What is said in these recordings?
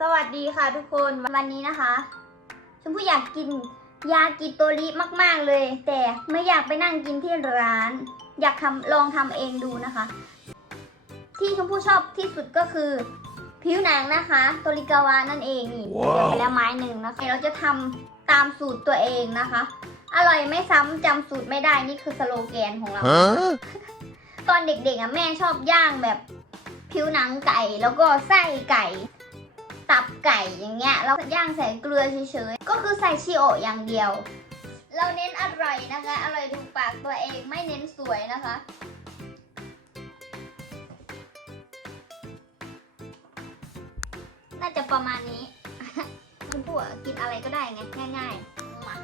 สวัสดีค่ะทุกคนวันนี้นะคะชมพู่อยากกินยากิโตริมาก ๆเลย แต่ไม่อยากไปนั่งกินที่ร้าน อยากทำลองทำเองดูนะคะ ที่ชมพู่ชอบที่สุดก็คือ ผิวหนังนะคะโตริกาวานั่นเองนี่ว้าวเดี๋ยวไปแล้วไม้หนึ่งนะคะเราจะทำตามสูตรตัวเองนะคะ อร่อยไม่ซ้ำจำสูตรไม่ได้นี่คือสโลแกนของเรา Huh? ตอนเด็กๆอะแม่ชอบย่างแบบผิวหนังไก่แล้วก็ไส้ไก่ ตับไก่อย่างเงี้ยแล้วย่างใส่เกลือเฉยๆ ก็คือใส่ชิโอะอย่างเดียว เราเน้นอร่อยนะคะ อร่อยถูกปากตัวเองไม่เน้นสวยนะคะน่าจะประมาณนี้คุณปู่อะกินอะไรก็ได้ไงง่ายๆมา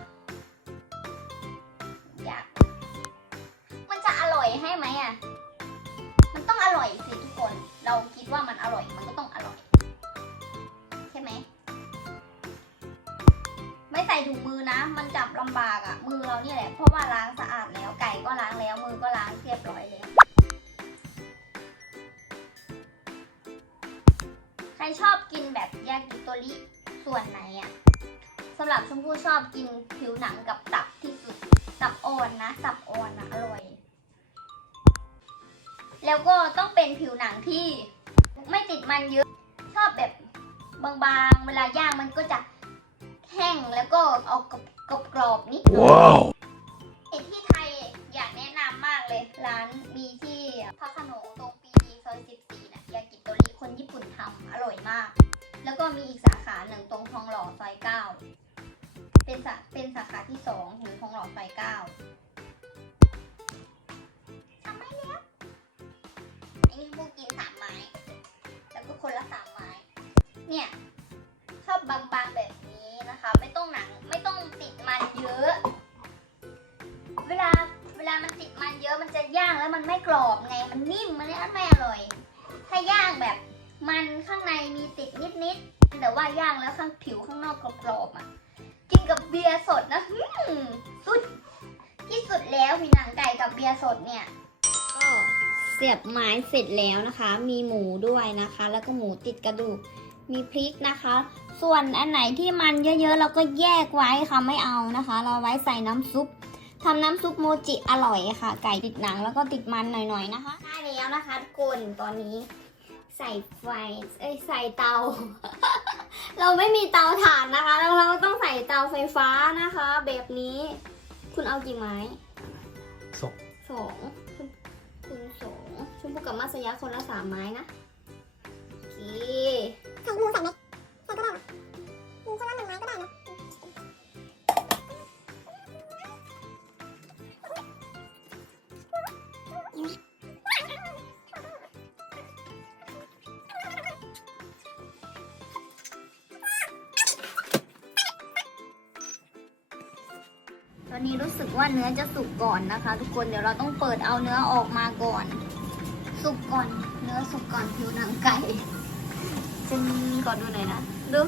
อยากมันจะอร่อยให้ไหมอะ มันต้องอร่อยสิทุกคน เราคิดว่ามันอร่อยมันก็ ไม่ใส่ถุงมือนะ มันจับลำบากอะ่ะ มือเราเนี่ยแหละ เพราะว่าล้างสะอาดแล้ว ไก่ก็ล้างแล้ว มือก็ล้างเรียบร้อยแล้ว ใครชอบกินแบบยากิโตริส่วนไหนอะ่ะสำหรับชมพู่ชอบกินผิวหนังกับตับที่สุด ตับอ่อนนะ ตับอ่อนนะอร่อย แล้วก็ต้องเป็นผิวหนังที่ไม่ติดมันเยอะ ชอบแบบบางๆ เวลาย่างมันก็จะ แห้งแล้วก็เอากรอบกรอบๆนิดหน่อย Wow. ที่ไทยอยากแนะนำมากเลย ร้านมีที่พระโขนงตรงปีดีซอย14นะยากิโตริคนญี่ปุ่นทำอร่อยมาก แล้วก็มีอีกสาขาหนึ่งตรงทองหล่อซอย9เป็นสาเป็นสาขาที่สองอยู่ทองหล่อซอย9ทำไมแล้วอันนี้พวกกินสามไม้ แล้วก็คนละสามไม้ เนี่ยชอบบางๆแบบ นะคะ ไม่ต้องหนังไม่ต้องติดมันเยอะ เวลาเวลามันติดมันเยอะมันจะย่างแล้วมันไม่กรอบไงมันนิ่มมันไม่อร่อย ถ้าย่างแบบมันข้างในมีติดนิดๆแต่ว่าย่างแล้วข้างผิวข้างนอกกรอบๆอะกินกับเบียร์สดนะหืมสุดที่สุดแล้วพี่หนังไก่กับเบียร์สดเนี่ยก็เสียบไม้เสร็จแล้วนะคะ มีหมูด้วยนะคะ แล้วก็หมูติดกระดูก มีพริกนะคะ ส่วนอันไหนที่มันเยอะๆ เราก็แยกไว้ค่ะไม่เอานะคะ เราไว้ใส่น้ำซุปทำน้ำซุปโมจิอร่อยค่ะ ไก่ติดหนังแล้วก็ติดมันหน่อยๆนะคะได้แล้วนะคะทุกคนตอนนี้ ใส่ไฟเอ้ยใส่เตา เราไม่มีเตาถ่านนะคะแล้วเราต้องใส่เตาไฟฟ้านะคะ แบบนี้ คุณเอากี่ไม้สองสองคุณคุณสองชมพูกับมาสยะคนละสามไม้นะ ตอนนี้รู้สึกว่าเนื้อจะสุกก่อนนะคะ ทุกคนเดี๋ยวเราต้องเปิดเอาเนื้อออกมาก่อน สุกก่อน เนื้อสุกก่อนผิวหนังไก่จึงขอดูหน่อยนะดู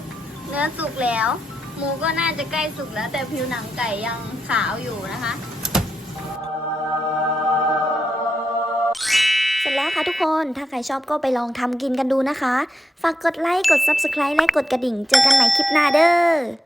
เนื้อสุกแล้ว หมูก็น่าจะใกล้สุกแล้ว แต่ผิวหนังไก่ยังขาวอยู่นะคะ เสร็จแล้วค่ะทุกคนถ้าใครชอบก็ไปลองทำกินกันดูนะคะ ฝากกดไลค์กด Subscribe และกดกระดิ่ง เจอกันใหม่คลิปหน้าเด้อ